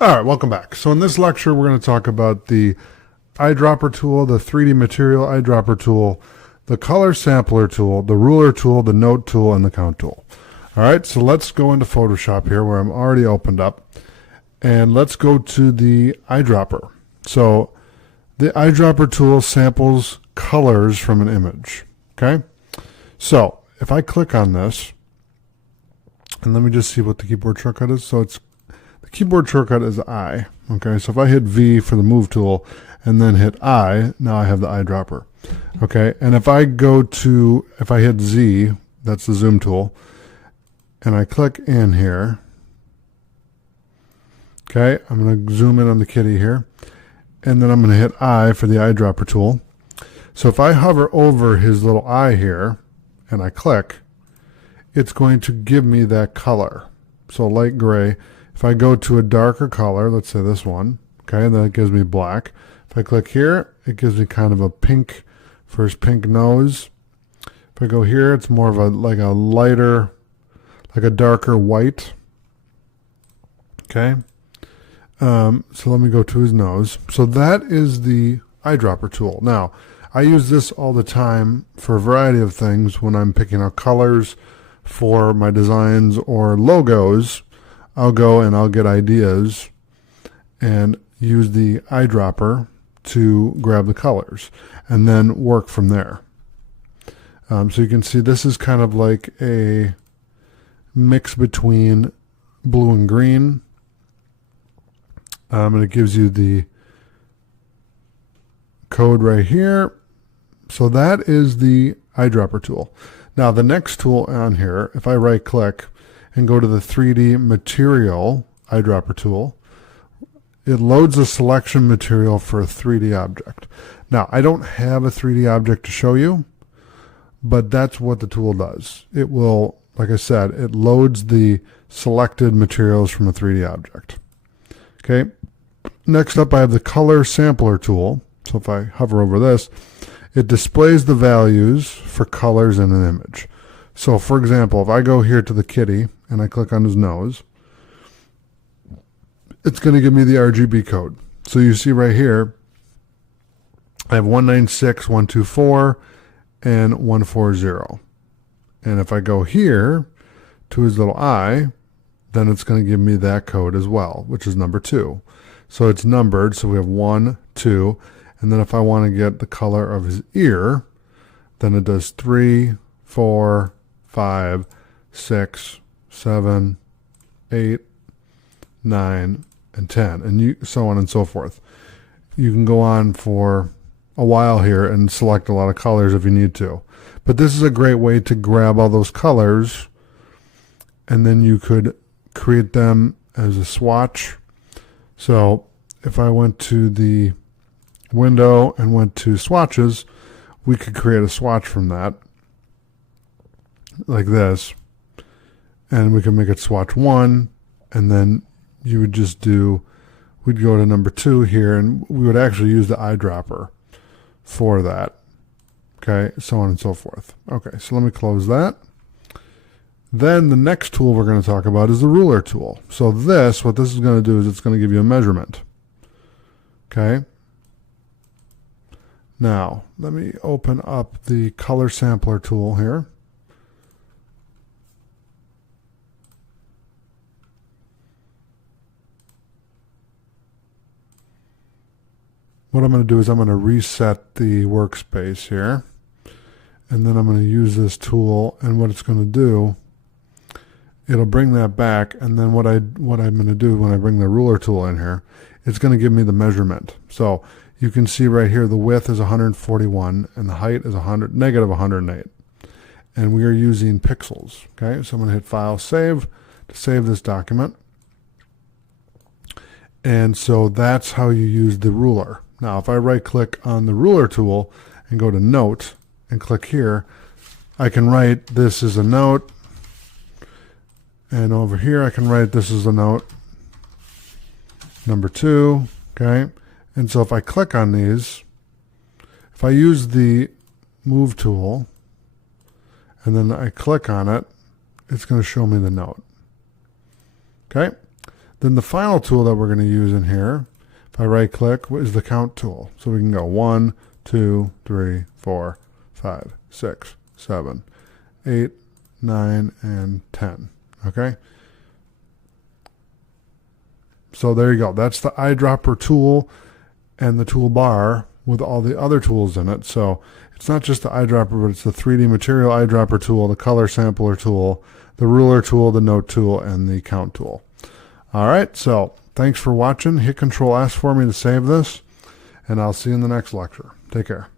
All right, welcome back. So in this lecture, we're going to talk about the eyedropper tool, the 3D material eyedropper tool, the color sampler tool, the ruler tool, the note tool, and the count tool. All right, so let's go into Photoshop here where I'm already opened up, and let's go to the eyedropper. So the eyedropper tool samples colors from an image, okay? So if I click on this, and let me just see what the keyboard shortcut is. So it's the keyboard shortcut is I. Okay, so if I hit V for the move tool and then hit I, now I have the eyedropper. Okay, and if I hit Z, that's the zoom tool, and I click in here, okay, I'm going to zoom in on the kitty here, and then I'm going to hit I for the eyedropper tool. So if I hover over his little eye here and I click, it's going to give me that color. So light gray. If I go to a darker color, let's say this one, okay, then it gives me black. If I click here, it gives me kind of a pink for his pink nose. If I go here, it's more of a like a darker white. Okay. So let me go to his nose. So that is the eyedropper tool. Now, I use this all the time for a variety of things when I'm picking out colors for my designs or logos. I'll go and I'll get ideas and use the eyedropper to grab the colors and then work from there. So you can see this is kind of like a mix between blue and green, and it gives you the code right here. So that is the eyedropper tool. Now the next tool on here, if I right click and go to the 3D material eyedropper tool, it loads a selection material for a 3D object. Now I don't have a 3D object to show you, but that's what the tool does. It will, like I said, it loads the selected materials from a 3D object. Okay. Next up I have the color sampler tool. So if I hover over this, it displays the values for colors in an image. So for example, if I go here to the kitty and I click on his nose, it's going to give me the RGB code. So you see right here, I have 196, 124, and 140. And if I go here to his little eye, then it's going to give me that code as well, which is number 2. So it's numbered, so we have 1, 2, and then if I want to get the color of his ear, then it does 3, 4, 5, 6, 7, 8, 9, and 10, and so on and so forth. You can go on for a while here and select a lot of colors if you need to. But this is a great way to grab all those colors, and then you could create them as a swatch. So if I went to the window and went to swatches, we could create a swatch from that, like this, and we can make it swatch 1, and then you would just we'd go to number 2 here, and we would actually use the eyedropper for that. Okay, so on and so forth. Okay, so let me close that. Then the next tool we're going to talk about is the ruler tool. So what this is going to do is it's going to give you a measurement. Okay. Now, let me open up the color sampler tool here. What I'm going to do is I'm going to reset the workspace here, and then I'm going to use this tool, and what it's going to do, it'll bring that back, and then what I'm going to do when I bring the ruler tool in here, it's going to give me the measurement. So you can see right here the width is 141 and the height is negative 108, and we are using pixels. Okay, so I'm going to hit File, Save to save this document, and so that's how you use the ruler. Now if I right click on the ruler tool and go to Note and click here, I can write this is a note, and over here I can write this is a note number 2. Okay, and so if I click on these, if I use the move tool and then I click on it, it's going to show me the note. Okay, Then the final tool that we're going to use in here, if I right click, is the count tool. So we can go 1, 2, 3, 4, 5, 6, 7, 8, 9, and 10. Okay? So there you go. That's the eyedropper tool and the toolbar with all the other tools in it. So it's not just the eyedropper, but it's the 3D material eyedropper tool, the color sampler tool, the ruler tool, the note tool, and the count tool. All right, so thanks for watching. Hit Control S for me to save this, and I'll see you in the next lecture. Take care.